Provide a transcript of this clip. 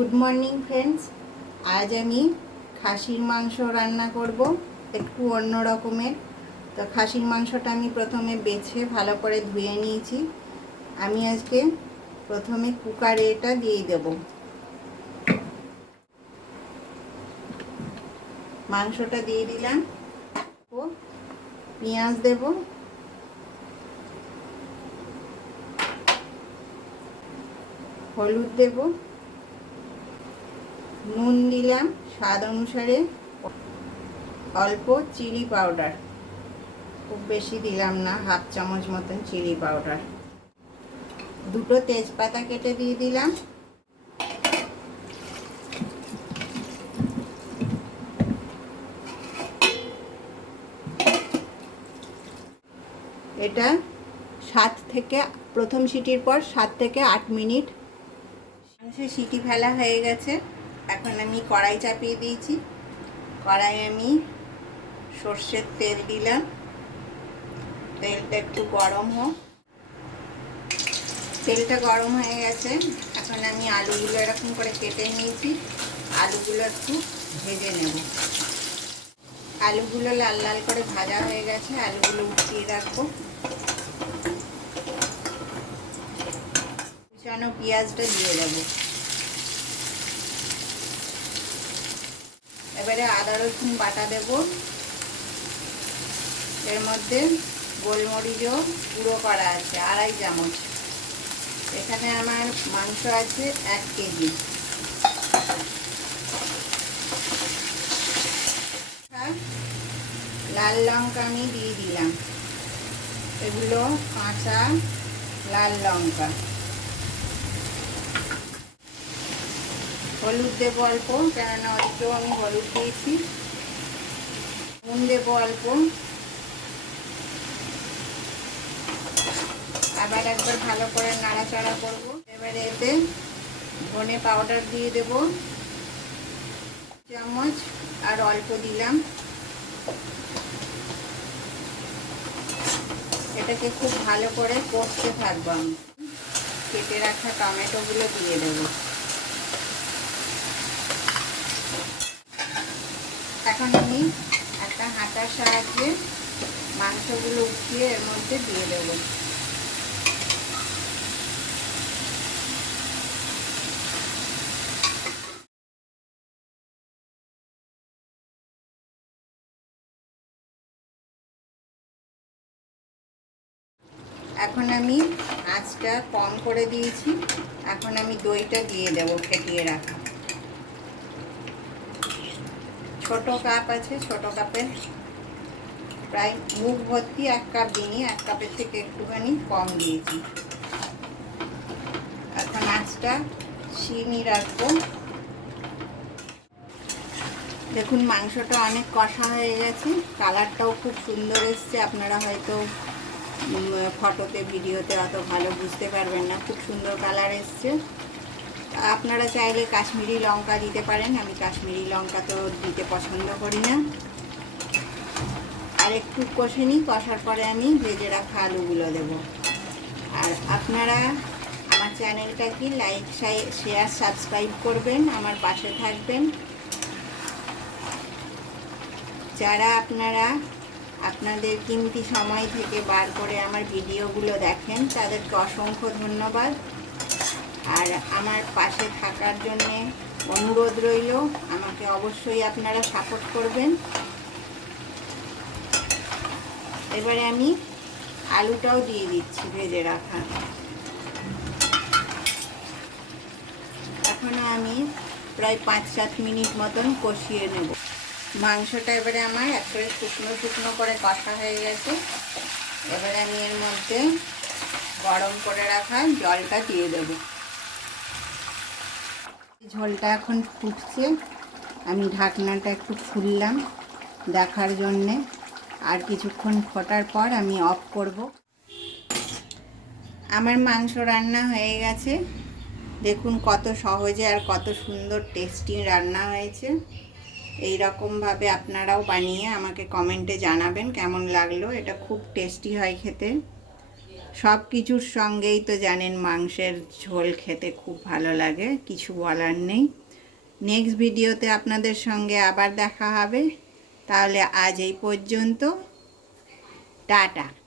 Good morning friends. আজ আমি খাসির মাংস রান্না করব, একটু অন্য রকমের। তো খাসির মাংসটা আমি প্রথমে বেছে ভালো করে ধুয়ে নিয়েছি। আমি আজকে প্রথমে কুকারে এটা দিয়ে দেব। মাংসটা দিয়ে দিলাম, ও পেঁয়াজ দেব, হলুদ দেব, নুন দিলাম স্বাদ অনুসারে, অল্প চিলি পাউডার, খুব বেশি দিলাম না, হাফ চামচ মতন চিলি পাউডার, দুটো তেজপাতা কেটে দিয়ে দিলাম। এটা প্রথম সিটির পর 7 থেকে 8 মিনিট সিটি ফেলা হয়ে গেছে। এখন আমি কড়াই চাপিয়ে দিয়েছি। কড়াই আমি সর্ষের তেল দিলাম। তেলটা একটু গরম হোক। তেলটা গরম হয়ে গেছে। এখন আমি আলুগুলো এরকম করে কেটে নিয়েছি, আলুগুলো একটু ভেজে নেব। আলুগুলো লাল লাল করে ভাজা হয়ে গেছে, আলুগুলো উঠিয়ে রাখবো। কুচানো পেঁয়াজটা দিয়ে দেব। এবারে আদা রসুন বাটা দেব। এর মধ্যে গোলমরিচও গুঁড়ো করা আছে 2.5 চামচ। এখানে আমার মাংস আছে 1 কেজি। লাল লঙ্কা আমি দিয়ে দিলাম, এগুলো কাঁচা লাল লঙ্কা। হলুদ দেবো অল্প, কেননা অল্পেও আমি হলুদ দিয়েছি। নুন দেবো অল্প। আবার একবার ভালো করে নাড়াচাড়া করব। এবারে এতে ধনে পাউডার দিয়ে দেব চামচ, আর অল্প দিলাম। এটাকে খুব ভালো করে কষতে থাকবো। আমি কেটে রাখা টমেটোগুলো দিয়ে দেব। এখন আমি একটা হাঁটার সাহায্যে মাংসগুলো উঠিয়ে এর মধ্যে দিয়ে দেব। এখন আমি আঁচটা কম করে দিয়েছি। এখন আমি দইটা দিয়ে দেব, ফেটিয়ে রাখা। ছোট কাপ আছে, ছোট কাপের প্রায় মুখ ভর্তি 1 কাপ দিইনি, 1 কাপের থেকে একটুখানি কম দিয়েছি। এখন আঁচটা সিমই রাখবো। দেখুন মাংসটা অনেক কষা হয়ে গেছে, কালারটাও খুব সুন্দর এসছে। আপনারা হয়তো ফটোতে ভিডিওতে অত ভালো বুঝতে পারবেন না, খুব সুন্দর কালার এসছে। আপনারা চাইলে কাশ্মীরি লঙ্কা দিতে পারেন, আমি কাশ্মীরি লঙ্কা তো দিতে পছন্দ করি না। আর একটু কষে নিই, কষার পরে আমি ভেজে রাখা আলুগুলো দেব। আর আপনারা আমার চ্যানেলটাকে লাইক শেয়ার সাবস্ক্রাইব করবেন, আমার পাশে থাকবেন। যারা আপনারা আপনাদের কিমতি সময় থেকে বার করে আমার ভিডিওগুলো দেখেন, তাদেরকে অসংখ্য ধন্যবাদ। আর আমার পাশে থাকার জন্যে অনুরোধ রইল, আমাকে অবশ্যই আপনারা সাপোর্ট করবেন। এবারে আমি আলুটাও দিয়ে দিচ্ছি ভেজে রাখা। এখনও আমি প্রায় 5-7 মিনিট মতন কষিয়ে নেব। মাংসটা এবারে আমার একবারে শুকনো শুকনো করে কষা হয়ে গেছে। এবারে আমি এর মধ্যে গরম করে রাখা জলটা দিয়ে দেব। ঝোলটা এখন ফুটছে, আমি ঢাকনাটা একটু খুললাম দেখার জন্যে। আর কিছুক্ষণ ফোটার পর আমি অফ করব। আমার মাংস রান্না হয়ে গেছে। দেখুন কত সহজে আর কত সুন্দর টেস্টি রান্না হয়েছে। এই রকমভাবে আপনারাও বানিয়ে আমাকে কমেন্টে জানাবেন কেমন লাগলো। এটা খুব টেস্টি হয় খেতে। সব কিছুর সঙ্গেই তো জানেন মাংসের ঝোল খেতে খুব ভালো লাগে, কিছু বলার নেই। নেক্সট ভিডিওতে আপনাদের সঙ্গে আবার দেখা হবে। তাহলে আজ এই পর্যন্ত, টাটা।